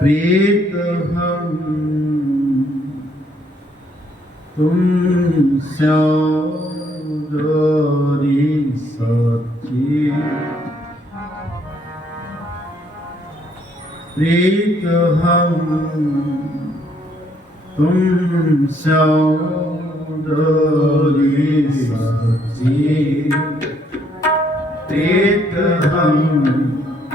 प्रीत हम तुम सौरी सची प्रीत हम तुम सौरी सची प्रीत हम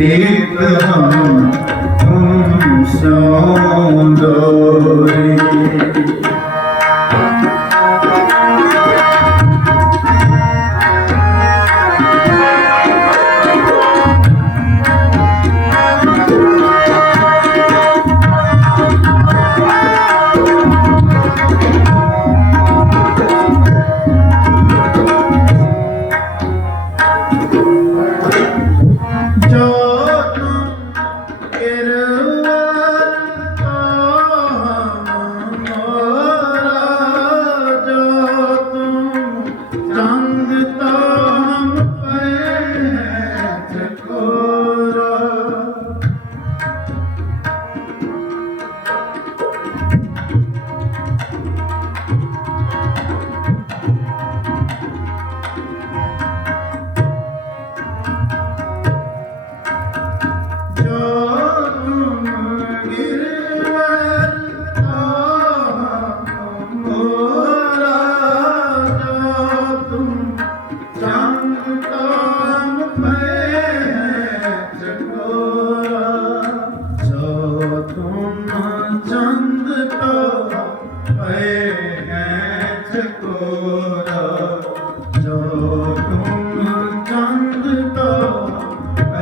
Deep the hum, hum, sound, oh,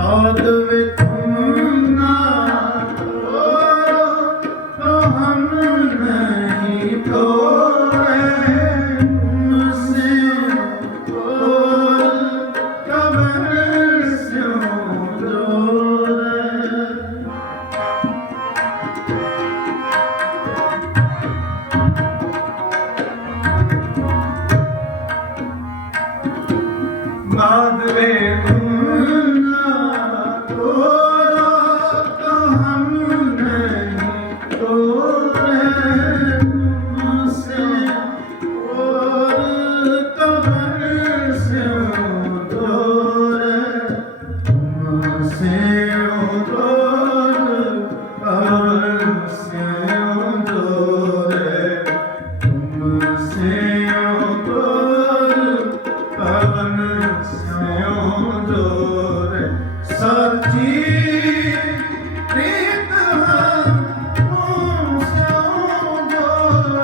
हाथ में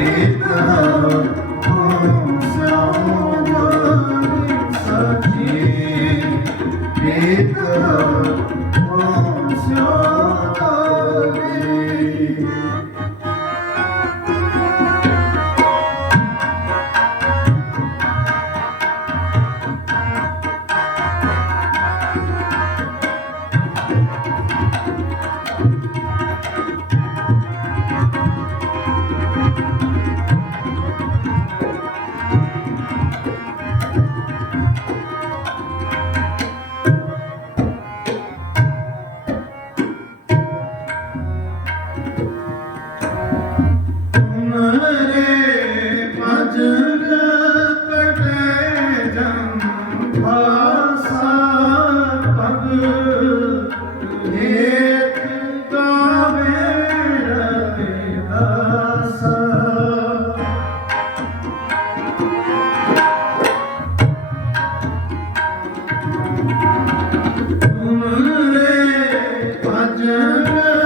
Eita. I Ajna